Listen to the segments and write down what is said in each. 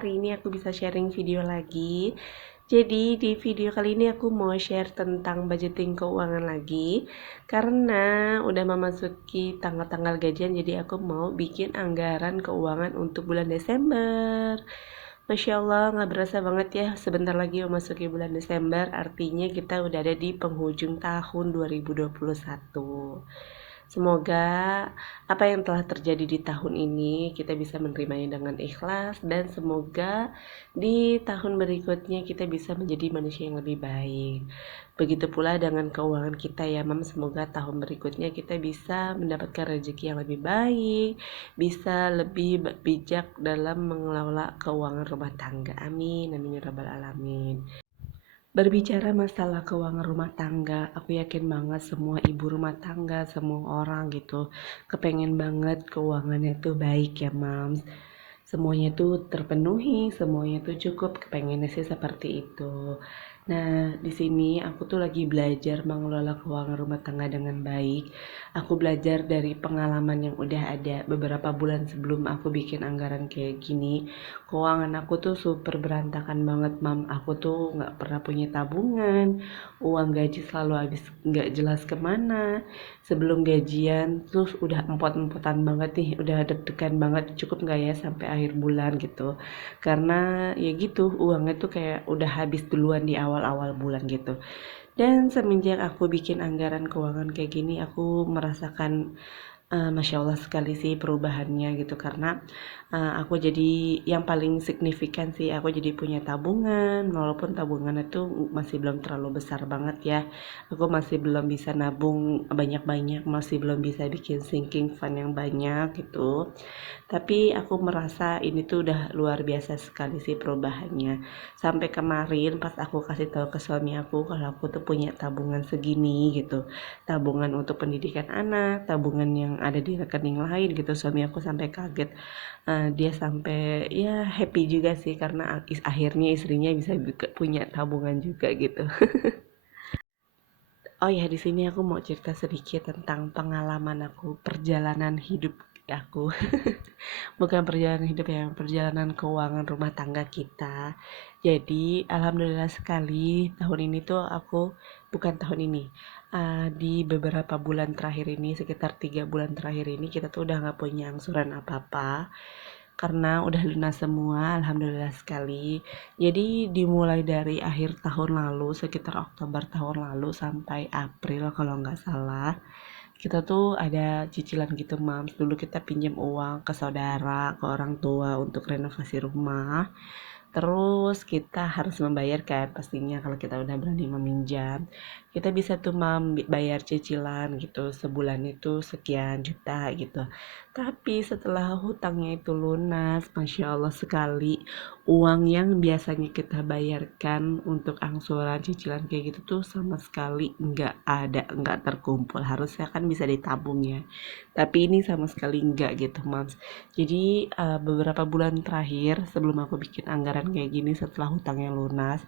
hari ini aku bisa sharing video lagi. Jadi di video kali ini aku mau share tentang budgeting keuangan lagi. Karena udah memasuki tanggal-tanggal gajian, jadi aku mau bikin anggaran keuangan untuk bulan Desember. Masya Allah, nggak berasa banget ya, sebentar lagi memasuki bulan Desember, artinya kita udah ada di penghujung tahun 2021. Semoga apa yang telah terjadi di tahun ini kita bisa menerimanya dengan ikhlas, dan semoga di tahun berikutnya kita bisa menjadi manusia yang lebih baik. Begitu pula dengan keuangan kita ya Mam, semoga tahun berikutnya kita bisa mendapatkan rezeki yang lebih baik, bisa lebih bijak dalam mengelola keuangan rumah tangga. Amin, amin ya rabbal alamin. Berbicara masalah keuangan rumah tangga, aku yakin banget semua ibu rumah tangga, semua orang gitu, kepengen banget keuangannya tuh baik ya Mams. Semuanya tuh terpenuhi, semuanya tuh cukup, kepengennya sih seperti itu. Nah, di sini aku tuh lagi belajar mengelola keuangan rumah tangga dengan baik. Aku belajar dari pengalaman yang udah ada beberapa bulan sebelum aku bikin anggaran kayak gini. Keuangan aku tuh super berantakan banget, Mam. Aku tuh nggak pernah punya tabungan, uang gaji selalu habis nggak jelas kemana. Sebelum gajian terus udah empot-empotan banget nih, udah deg-degan banget, cukup nggak ya sampai akhir bulan gitu. Karena ya gitu, uangnya tuh kayak udah habis duluan di awal-awal bulan gitu. Dan semenjak aku bikin anggaran keuangan kayak gini, aku merasakan Masya Allah sekali sih perubahannya gitu. Karena aku jadi yang paling signifikan sih, aku jadi punya tabungan. Walaupun tabungan itu masih belum terlalu besar banget ya, aku masih belum bisa nabung banyak-banyak, masih belum bisa bikin sinking fund yang banyak gitu. Tapi aku merasa ini tuh udah luar biasa sekali sih perubahannya. Sampai kemarin pas aku kasih tahu ke suami aku kalau aku tuh punya tabungan segini gitu, tabungan untuk pendidikan anak, tabungan yang ada di rekening lain gitu, suami aku sampai kaget. Dia sampai ya happy juga sih karena akhirnya istrinya bisa punya tabungan juga gitu. Oh ya, di sini aku mau cerita sedikit tentang pengalaman aku, perjalanan hidup aku. Bukan perjalanan hidup ya, perjalanan keuangan rumah tangga kita. Jadi alhamdulillah sekali tahun ini tuh aku, bukan tahun ini, di beberapa bulan terakhir ini, sekitar 3 bulan terakhir ini, kita tuh udah nggak punya angsuran apa-apa karena udah lunas semua, alhamdulillah sekali. Jadi dimulai dari akhir tahun lalu, sekitar Oktober tahun lalu sampai April kalau nggak salah, kita tuh ada cicilan gitu Mams. Dulu kita pinjam uang ke saudara, ke orang tua untuk renovasi rumah. Terus kita harus membayar kan pastinya, kalau kita udah berani meminjam. Kita bisa tuh bayar cicilan gitu, sebulan itu sekian juta gitu. Tapi setelah hutangnya itu lunas, Masya Allah sekali, uang yang biasanya kita bayarkan untuk angsuran cicilan kayak gitu tuh sama sekali nggak ada, nggak terkumpul. Harusnya kan bisa ditabung ya. Tapi ini sama sekali nggak gitu, Mams. Jadi beberapa bulan terakhir sebelum aku bikin anggaran kayak gini setelah hutangnya lunas,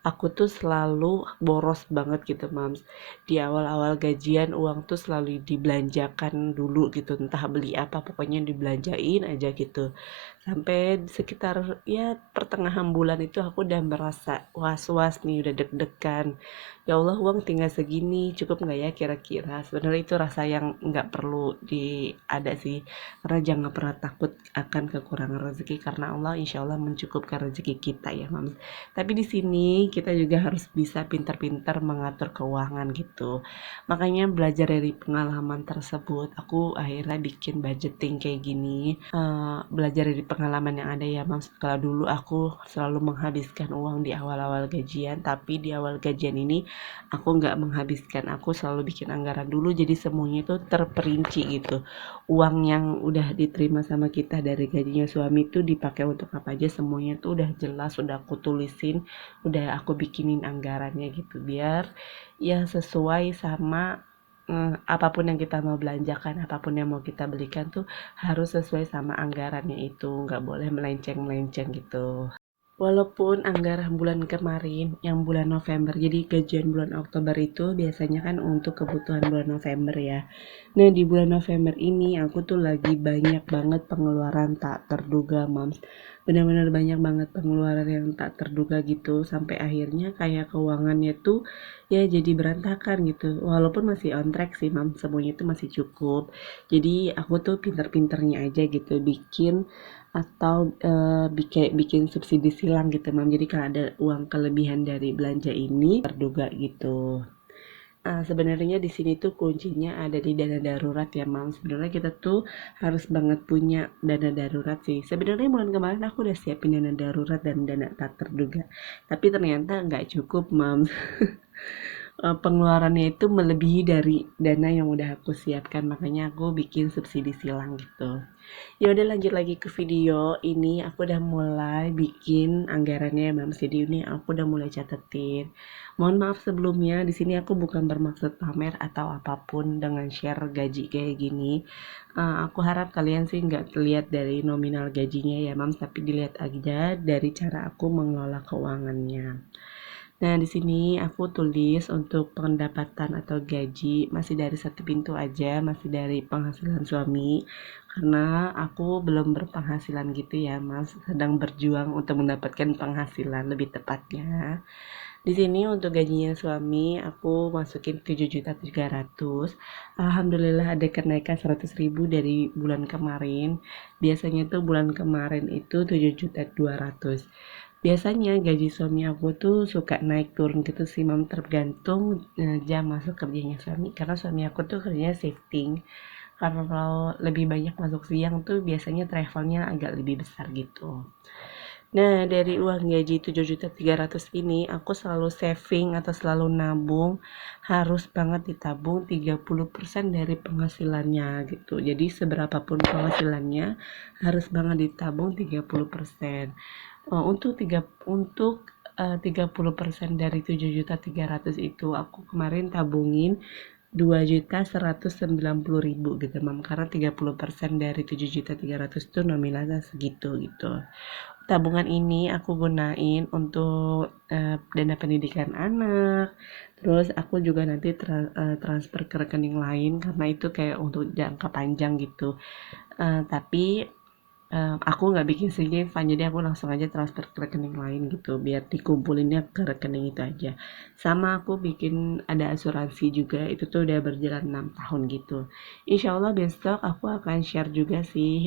aku tuh selalu boros banget gitu Mams. Di awal-awal gajian uang tuh selalu dibelanjakan dulu gitu, entah beli apa pokoknya dibelanjain aja gitu. Sampai sekitar ya pertengahan bulan itu aku udah merasa was-was nih, udah deg-degan. Ya Allah, uang tinggal segini, cukup nggak ya kira-kira? Sebenarnya itu rasa yang nggak perlu ada sih, karena jangan pernah takut akan kekurangan rezeki, karena Allah insya Allah mencukupkan rezeki kita ya Mams. Tapi di sini kita juga harus bisa pintar-pintar mengatur keuangan gitu. Makanya belajar dari pengalaman tersebut, aku akhirnya bikin budgeting kayak gini. Belajar dari pengalaman yang ada ya Mams. Kalau dulu aku selalu menghabiskan uang di awal-awal gajian, tapi di awal gajian ini aku nggak menghabiskan, aku selalu bikin anggaran dulu, jadi semuanya itu terperinci gitu. Uang yang udah diterima sama kita dari gajinya suami itu dipakai untuk apa aja, semuanya tuh udah jelas, udah aku tulisin, udah aku bikinin anggarannya gitu, biar ya sesuai sama apapun yang kita mau belanjakan, apapun yang mau kita belikan tuh harus sesuai sama anggarannya itu, nggak boleh melenceng-melenceng gitu. Walaupun anggaran bulan kemarin yang bulan November, jadi gajian bulan Oktober itu biasanya kan untuk kebutuhan bulan November ya. Nah, di bulan November ini aku tuh lagi banyak banget pengeluaran tak terduga, Mams. Benar-benar banyak banget pengeluaran yang tak terduga gitu, sampai akhirnya kayak keuangannya tuh ya jadi berantakan gitu. Walaupun masih on track sih, Mams, semuanya itu masih cukup. Jadi aku tuh pinter-pinternya aja gitu bikin atau bikin subsidi silang gitu, Mam. Jadi kalau ada uang kelebihan dari belanja ini terduga gitu. Sebenarnya di sini tuh kuncinya ada di dana darurat ya, Mam. Sebenarnya kita tuh harus banget punya dana darurat sih. Sebenarnya bulan kemarin aku udah siapin dana darurat dan dana tak terduga, tapi ternyata nggak cukup, Mam. Pengeluarannya itu melebihi dari dana yang udah aku siapkan, makanya aku bikin subsidi silang gitu. Ya udah, lanjut lagi ke video ini. Aku udah mulai bikin anggarannya ya, Mams. Jadi ini aku udah mulai catetin. Mohon maaf sebelumnya, di sini aku bukan bermaksud pamer atau apapun dengan share gaji kayak gini. Aku harap kalian sih nggak lihat dari nominal gajinya ya, Mams, tapi dilihat aja dari cara aku mengelola keuangannya. Nah, di sini aku tulis untuk pendapatan atau gaji masih dari satu pintu aja, masih dari penghasilan suami. Karena aku belum berpenghasilan gitu ya, Mas. Sedang berjuang untuk mendapatkan penghasilan lebih tepatnya. Di sini untuk gajinya suami aku masukin 7.300.000. Alhamdulillah ada kenaikan 100.000 dari bulan kemarin. Biasanya tuh bulan kemarin itu 7.200.000. Biasanya gaji suami aku tuh suka naik turun gitu sih, Mam, tergantung jam masuk kerjanya suami. Karena suami aku tuh kerjanya shifting. Karena kalau lebih banyak masuk siang tuh biasanya travelnya agak lebih besar gitu. Nah, dari uang gaji 7.300.000 ini aku selalu saving atau selalu nabung, harus banget ditabung 30% dari penghasilannya gitu. Jadi seberapapun penghasilannya harus banget ditabung 30%. Untuk 30% dari 7.300.000 itu aku kemarin tabungin 2.190.000 gitu, Mam. Karena 30% dari 7.300.000 itu nominalnya segitu gitu. Tabungan ini aku gunain untuk dana pendidikan anak. Terus aku juga nanti transfer ke rekening lain karena itu kayak untuk jangka panjang gitu. Tapi aku nggak bikin saving fund, jadi aku langsung aja transfer ke rekening lain gitu biar dikumpulinnya ke rekening itu aja. Sama aku bikin ada asuransi juga, itu tuh udah berjalan 6 tahun gitu. Insya Allah besok aku akan share juga sih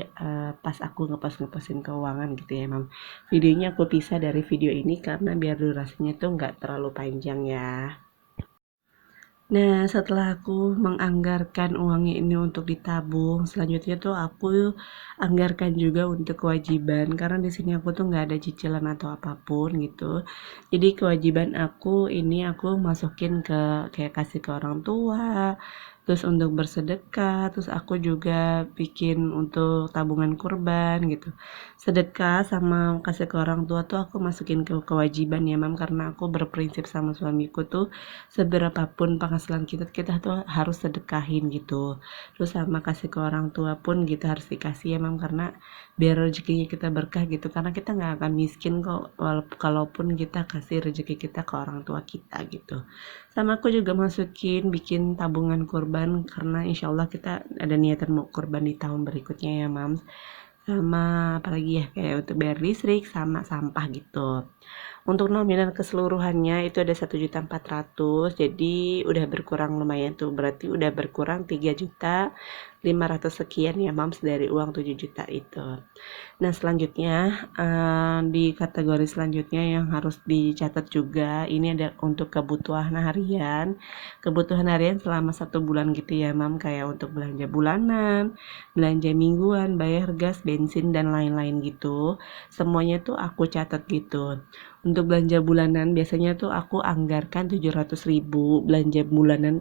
pas aku ngepost-ngepostin keuangan gitu ya, Mam. Videonya aku pisah dari video ini karena biar durasinya tuh nggak terlalu panjang ya. Nah, setelah aku menganggarkan uangnya ini untuk ditabung, selanjutnya tuh aku anggarkan juga untuk kewajiban karena di sini aku tuh nggak ada cicilan atau apapun gitu. Jadi kewajiban aku ini aku masukin ke kayak kasih ke orang tua, terus untuk bersedekah, terus aku juga bikin untuk tabungan kurban gitu. Sedekah sama kasih ke orang tua tuh aku masukin ke kewajiban ya, Mam, karena aku berprinsip sama suamiku tuh seberapapun penghasilan kita kita tuh harus sedekahin gitu. Terus sama kasih ke orang tua pun gitu harus dikasih ya, Mam, karena biar rezekinya kita berkah gitu, karena kita nggak akan miskin kok kalaupun kita kasih rezeki kita ke orang tua kita gitu. Sama aku juga masukin bikin tabungan kurban karena insya Allah kita ada niatan mau kurban di tahun berikutnya ya, Mams. Sama apalagi ya, kayak untuk bayar listrik sama sampah gitu. Untuk nominal keseluruhannya itu ada 1.400.000, jadi udah berkurang lumayan tuh, berarti udah berkurang 3.500.000 sekian ya, Mams, dari uang 7 juta itu. Nah, selanjutnya di kategori selanjutnya yang harus dicatat juga ini ada untuk kebutuhan harian. Kebutuhan harian selama 1 bulan gitu ya, Mam, kayak untuk belanja bulanan, belanja mingguan, bayar gas, bensin dan lain-lain gitu. Semuanya tuh aku catat gitu. Untuk belanja bulanan biasanya tuh aku anggarkan 700.000, belanja bulanan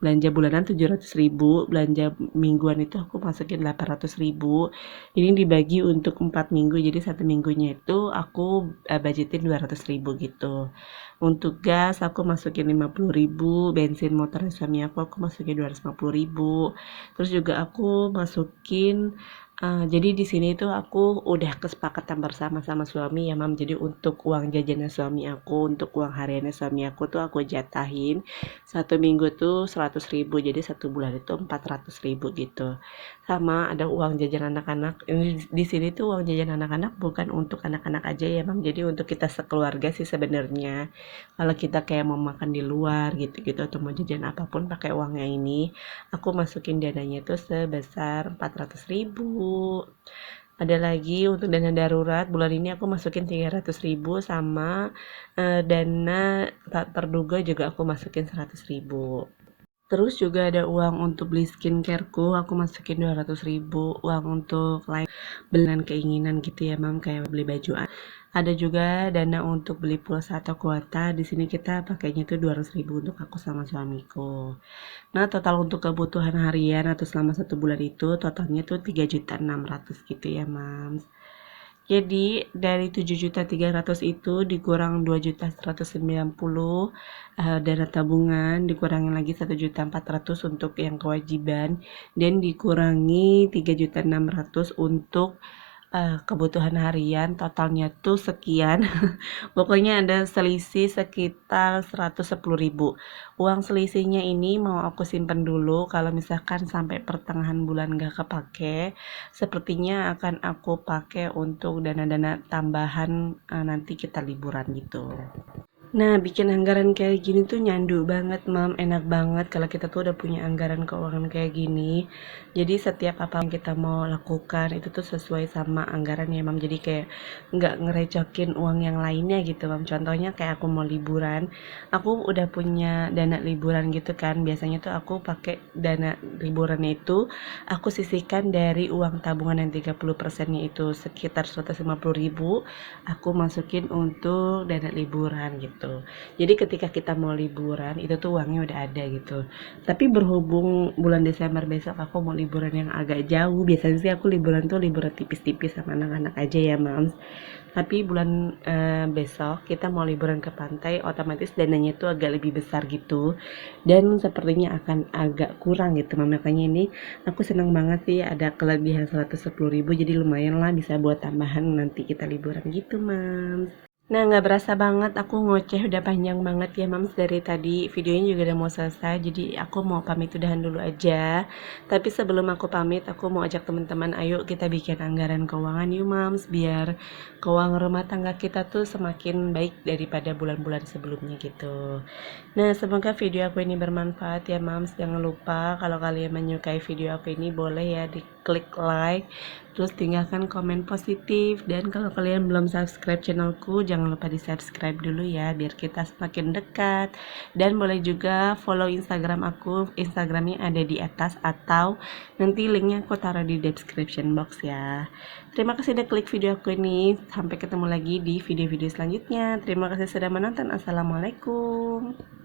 700.000, belanja mingguan itu aku masukin 800.000. Ini dibagi untuk 4 minggu, jadi 1 minggunya itu aku budgetin 200.000 gitu. Untuk gas aku masukin 50.000, bensin motor suami aku masukin 250.000. Terus juga aku masukin jadi di sini tuh aku udah kesepakatan bersama sama suami ya mam. Jadi untuk uang jajannya suami aku, untuk uang hariannya suami aku tuh aku jatahin 1 minggu tuh 100.000. Jadi 1 bulan itu 400.000 gitu. Sama ada uang jajan anak-anak. Ini di sini tuh uang jajan anak-anak bukan untuk anak-anak aja ya mam. Jadi untuk kita sekeluarga sih sebenarnya. Kalau kita kayak mau makan di luar gitu-gitu atau mau jajan apapun pakai uangnya ini, aku masukin dananya itu sebesar 400.000. Ada lagi untuk dana darurat bulan ini aku masukin 300.000, sama dana tak terduga juga aku masukin 100.000. Terus juga ada uang untuk beli skincareku, aku masukin 200.000. Uang untuk lain belian keinginan gitu ya mam, kayak beli baju. Ada juga dana untuk beli pulsa atau kuota. Di sini kita pakainya tuh 200.000 untuk aku sama suamiku. Nah, total untuk kebutuhan harian atau selama 1 bulan itu totalnya tuh 3.600.000 gitu ya mam. Jadi dari 7.300.000 itu dikurang 2.190.000 dana tabungan, dikurangin lagi 1.400.000 untuk yang kewajiban, dan dikurangi 3.600.000 untuk kebutuhan harian. Totalnya tuh sekian. Pokoknya ada selisih sekitar 110.000. Uang selisihnya ini mau aku simpen dulu, kalau misalkan sampai pertengahan bulan gak kepake, sepertinya akan aku pakai untuk dana-dana tambahan nanti kita liburan gitu. Nah, bikin anggaran kayak gini tuh nyandu banget, mam. Enak banget kalau kita tuh udah punya anggaran keuangan kayak gini. Jadi setiap apa yang kita mau lakukan itu tuh sesuai sama anggaran ya, mam. Jadi kayak nggak ngerecokin uang yang lainnya gitu, mam. Contohnya kayak aku mau liburan, aku udah punya dana liburan gitu kan. Biasanya tuh aku pakai dana liburannya itu aku sisihkan dari uang tabungan yang 30%-nya itu sekitar 150.000, aku masukin untuk dana liburan gitu. Jadi ketika kita mau liburan itu tuh uangnya udah ada gitu. Tapi berhubung bulan Desember besok aku mau liburan yang agak jauh, biasanya sih aku liburan tuh liburan tipis-tipis sama anak-anak aja ya mams. Tapi bulan besok kita mau liburan ke pantai, otomatis dananya tuh agak lebih besar gitu, dan sepertinya akan agak kurang gitu. Makanya ini aku senang banget sih ada kelebihan 110.000, jadi lumayan lah bisa buat tambahan nanti kita liburan gitu mams. Nah, nggak berasa banget aku ngoceh udah panjang banget ya mams dari tadi. Videonya juga udah mau selesai, jadi aku mau pamit udahan dulu aja. Tapi sebelum aku pamit, aku mau ajak teman-teman, ayo kita bikin anggaran keuangan yuk mams, biar keuangan rumah tangga kita tuh semakin baik daripada bulan-bulan sebelumnya gitu. Nah, semoga video aku ini bermanfaat ya mams. Jangan lupa kalau kalian menyukai video aku ini, boleh ya diklik like, terus tinggalkan komen positif. Dan kalau kalian belum subscribe channelku, jangan lupa di subscribe dulu ya, biar kita semakin dekat. Dan boleh juga follow Instagram aku, Instagramnya ada di atas, atau nanti linknya aku taruh di description box ya. Terima kasih udah klik video aku ini. Sampai ketemu lagi di video-video selanjutnya. Terima kasih sudah menonton. Assalamualaikum.